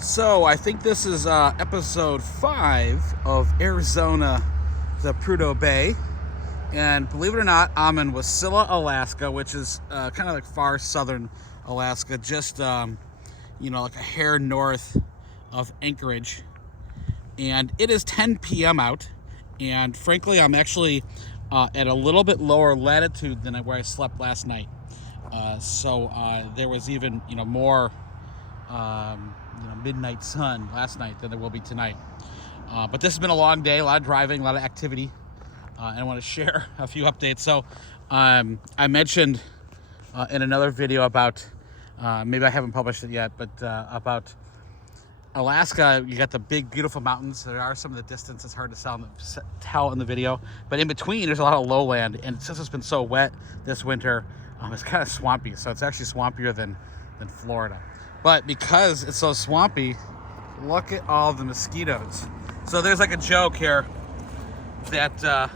So I think this is episode 5 of Arizona, the Prudhoe Bay. And believe it or not, I'm in Wasilla, Alaska, which is kind of like far southern Alaska, just, like a hair north of Anchorage. And it is 10 p.m. out. And frankly, I'm actually at a little bit lower latitude than where I slept last night. So there was even, more midnight sun last night than there will be tonight. But this has been a long day, a lot of driving, a lot of activity, and I want to share a few updates. So I mentioned in another video about, maybe I haven't published it yet, but about Alaska. You got the big, beautiful mountains. There are some of the distance. It's hard to tell in the video. But in between, there's a lot of lowland. And since it's been so wet this winter, it's kind of swampy. So it's actually swampier than Florida. But because it's so swampy, look at all the mosquitoes. So there's like a joke here that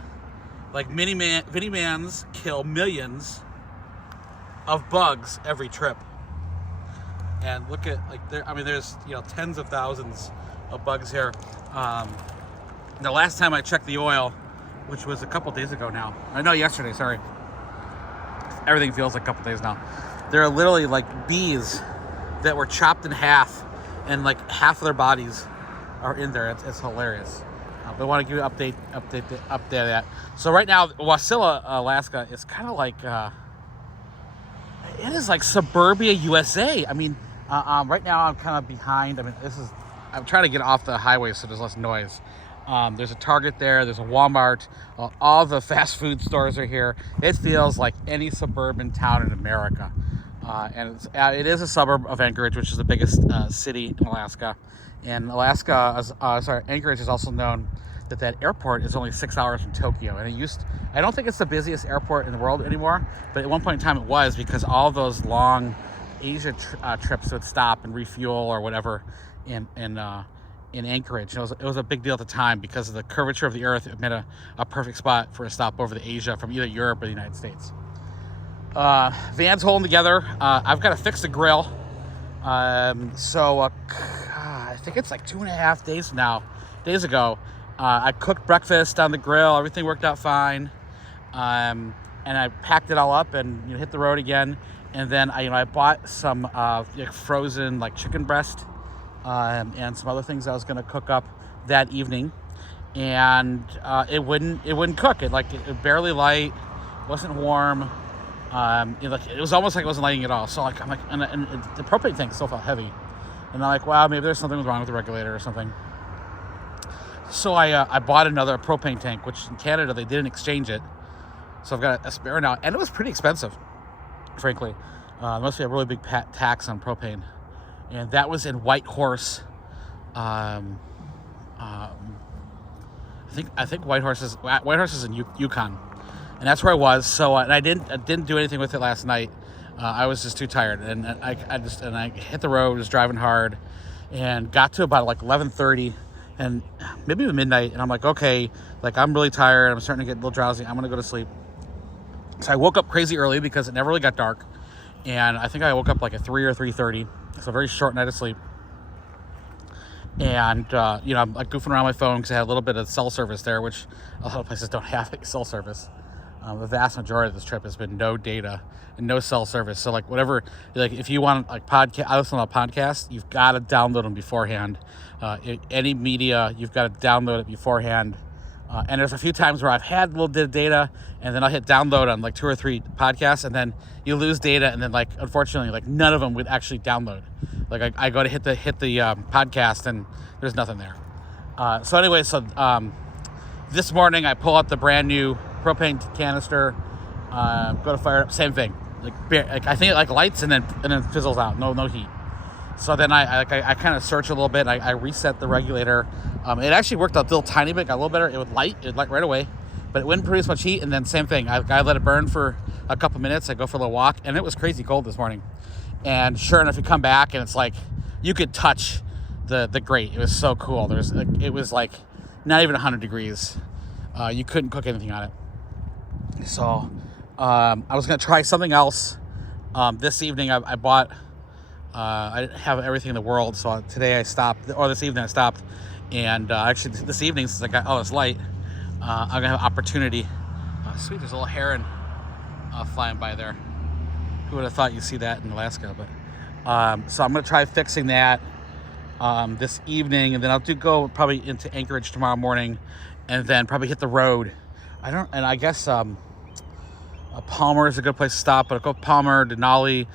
minimans kill millions of bugs every trip. And look at there's tens of thousands of bugs here. The last time I checked the oil, which was a couple days ago now. Yesterday, sorry. Everything feels like a couple days now. There are literally like bees that were chopped in half, and like half of their bodies are in there. It's hilarious. But I want to give you an update of that. So right now, Wasilla, Alaska is kind of like, it is like suburbia USA. Right now I'm kind of behind. I'm trying to get off the highway so there's less noise. There's a Target there. There's a Walmart. All the fast food stores are here. It feels like any suburban town in America. And it is a suburb of Anchorage, which is the biggest city in Alaska. And Anchorage is also known that airport is only 6 hours from Tokyo. And I don't think it's the busiest airport in the world anymore, but at one point in time it was, because all those long Asia trips would stop and refuel or whatever in Anchorage. It was a big deal at the time because of the curvature of the earth. It made a perfect spot for a stop over to Asia from either Europe or the United States. Van's holding together. I've got to fix the grill. I think it's like 2.5 days ago, I cooked breakfast on the grill. Everything worked out fine. And I packed it all up and hit the road again. And then I bought some frozen chicken breast and some other things I was going to cook up that evening. And it wouldn't cook. It barely light, wasn't warm. It was almost like it wasn't lighting at all. So and the propane tank still felt heavy. And I'm like, wow, maybe there's something wrong with the regulator or something. So I bought another propane tank, which in Canada they didn't exchange it. So I've got a spare now, and it was pretty expensive, frankly. There must be a really big tax on propane, and that was in Whitehorse. I think Whitehorse is in Yukon. And that's where I was. So, and I didn't do anything with it last night. I was just too tired, and I hit the road, was driving hard, and got to about 11:30, and maybe midnight. And I'm like, okay, I'm really tired. I'm starting to get a little drowsy. I'm gonna go to sleep. So I woke up crazy early because it never really got dark, and I think I woke up at 3 or 3:30. So a very short night of sleep. And I'm goofing around my phone because I had a little bit of cell service there, which a lot of places don't have cell service. The vast majority of this trip has been no data and no cell service. So whatever, if you want podcast, I listen to a podcast, you've got to download them beforehand. Any media, you've got to download it beforehand. And there's a few times where I've had a little bit of data, and then I'll hit download on 2 or 3 podcasts, and then you lose data, and then unfortunately none of them would actually download. I go to hit the podcast, and there's nothing there. This morning I pull out the brand new propane canister, go to fire it up, same thing. I think it lights and then fizzles out, no heat. So then I kind of search a little bit. I reset the regulator. It actually worked a little tiny bit, got a little better. It would light right away, but it wouldn't produce much heat. And then same thing, I let it burn for a couple minutes. I go for a little walk, and it was crazy cold this morning. And sure enough, you come back and it's you could touch the grate. It was so cool. It was not even 100 degrees. You couldn't cook anything on it. So I was going to try something else. This evening I bought I didn't have everything in the world, so today I stopped, or this evening I stopped, and actually this evening, since I got it's light, I'm gonna have opportunity. Oh, sweet, there's a little heron flying by there. Who would have thought you'd see that in Alaska? But so I'm gonna try fixing that this evening, and then I'll go probably into Anchorage tomorrow morning, and then probably hit the road. I guess Palmer is a good place to stop, but I'll go Palmer, Denali.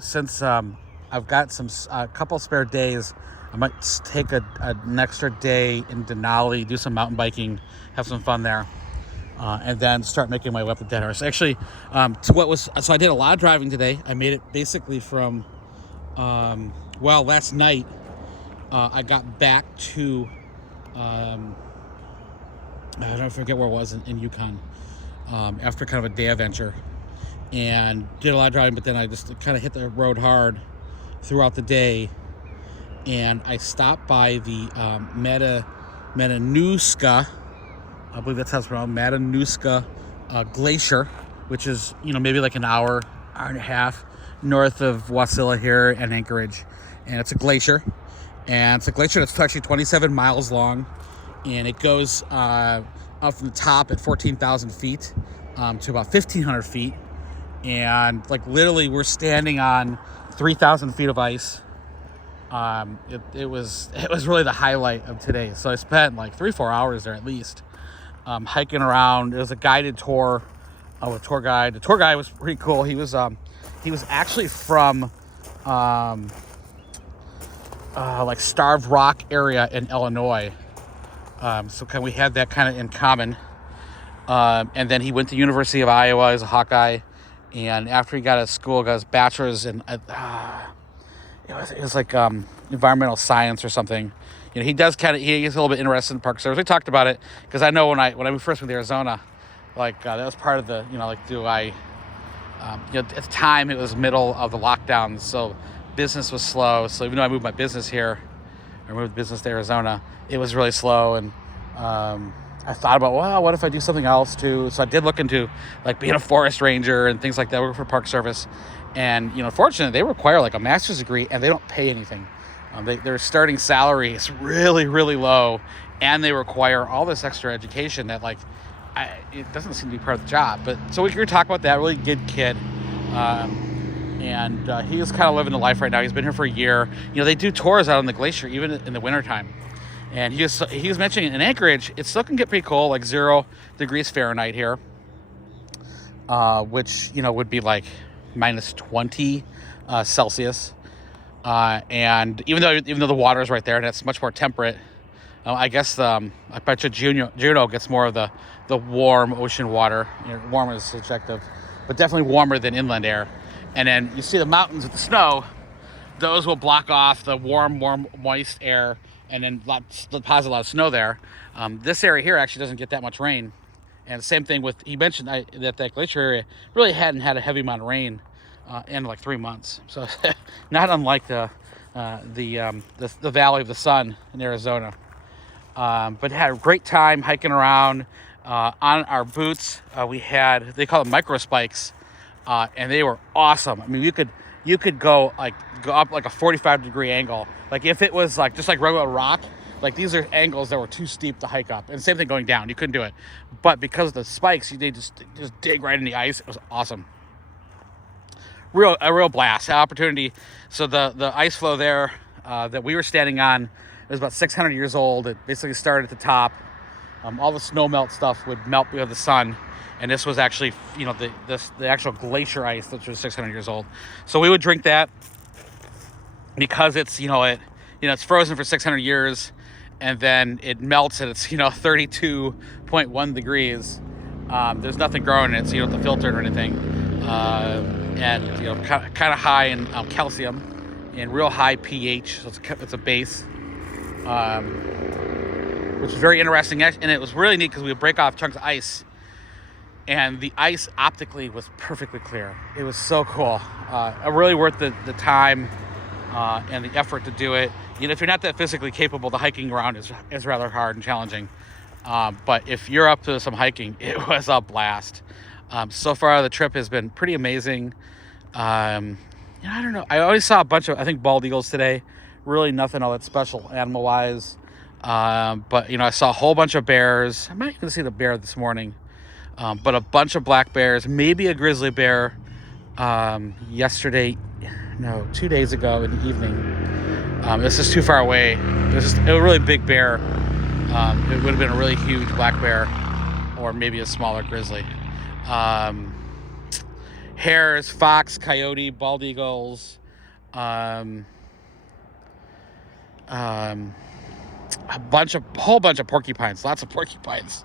Since I've got a couple spare days, I might take an extra day in Denali, do some mountain biking, have some fun there, and then start making my way up to Dead Horse. Actually, so I did a lot of driving today. I made it basically from, last night I got back to, I don't forget where it was in Yukon, after kind of a day adventure, and did a lot of driving, but then I just kind of hit the road hard throughout the day, and I stopped by the Matanuska, I believe that's how it's pronounced, Matanuska Glacier, which is, maybe like an hour and a half north of Wasilla here and Anchorage, and it's a glacier, that's actually 27 miles long, and it goes up from the top at 14,000 feet to about 1,500 feet. And like literally we're standing on 3,000 feet of ice. It was really the highlight of today. So I spent like 3-4 hours there at least, hiking around. It was a guided tour with a tour guide. The tour guide was pretty cool. He was actually from like Starved Rock area in Illinois. So we had that kind of in common. And then he went to University of Iowa as a Hawkeye. And after he got out of school, got his bachelor's in, it was like environmental science or something. He gets a little bit interested in Park Service. We talked about it because I know when I first went to Arizona, that was part of the, at the time it was middle of the lockdown, so business was slow. So even though I moved my business here, or moved the business to Arizona, it was really slow. And I thought about, what if I do something else too? So I did look into like being a forest ranger and things like that, work for Park Service. And, fortunately, they require like a master's degree and they don't pay anything. Their starting salary is really, really low, and they require all this extra education that it doesn't seem to be part of the job. But so we could talk about that. Really good kid. And he is kind of living the life right now. He's been here for a year. They do tours out on the glacier, even in the wintertime. And he was mentioning in Anchorage, it still can get pretty cold, like 0 degrees Fahrenheit here, which, would be like minus 20 Celsius. And even though the water is right there and it's much more temperate, I guess I bet you Juneau gets more of the warm ocean water. Warm is subjective, but definitely warmer than inland air. And then you see the mountains with the snow; those will block off the warm, moist air, and then deposit a lot of snow there. This area here actually doesn't get that much rain. And same thing with, he mentioned that glacier area really hadn't had a heavy amount of rain in like 3 months. So not unlike the Valley of the Sun in Arizona. But had a great time hiking around. On our boots, they call them micro spikes, and they were awesome. I mean, you could go up like a 45-degree angle. Like if it was like just like regular rock, like these are angles that were too steep to hike up. And same thing going down, you couldn't do it. But because of the spikes, they just dig right in the ice. It was awesome. A real blast, opportunity. So the ice floe there that we were standing on was about 600 years old. It basically started at the top. All the snow melt stuff would melt because of the sun. And this was actually, the actual glacier ice, which was 600 years old. So we would drink that because it's, it's frozen for 600 years, and then it melts and it's, 32.1 degrees. There's nothing growing in it, so you don't have to filter it or anything. And, kind of high in calcium and real high pH, so it's a base, which is very interesting. And it was really neat because we would break off chunks of ice, and the ice optically was perfectly clear. It was so cool. Really worth the time and the effort to do it. If you're not that physically capable, the hiking around is rather hard and challenging. But if you're up to some hiking, it was a blast. So far, the trip has been pretty amazing. I don't know. I always saw a bunch of, I think, bald eagles today. Really nothing all that special animal-wise. But, I saw a whole bunch of bears. I might even see the bear this morning. But a bunch of black bears, maybe a grizzly bear. 2 days ago in the evening. This is too far away. This is a really big bear. It would have been a really huge black bear, or maybe a smaller grizzly. Hares, fox, coyote, bald eagles, a whole bunch of porcupines, lots of porcupines.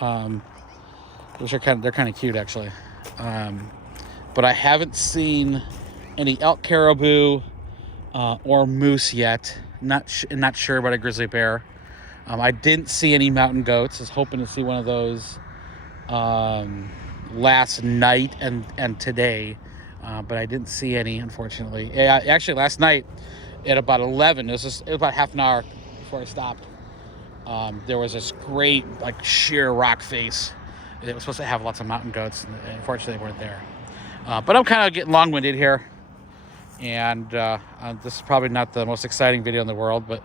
They're kind of cute actually. But I haven't seen any elk, caribou, or moose yet. Not sure about a grizzly bear. I didn't see any mountain goats. I was hoping to see one of those last night and today, but I didn't see any, unfortunately. Actually, last night at about 11, it was about half an hour before I stopped. There was this great, sheer rock face. It was supposed to have lots of mountain goats, and unfortunately, they weren't there. But I'm kind of getting long-winded here, and this is probably not the most exciting video in the world, but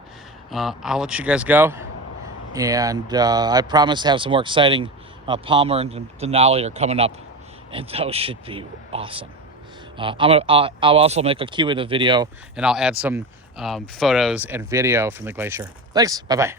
I'll let you guys go. And I promise to have some more exciting Palmer and Denali are coming up, and those should be awesome. I'll also make a Q&A video, and I'll add some photos and video from the glacier. Thanks. Bye-bye.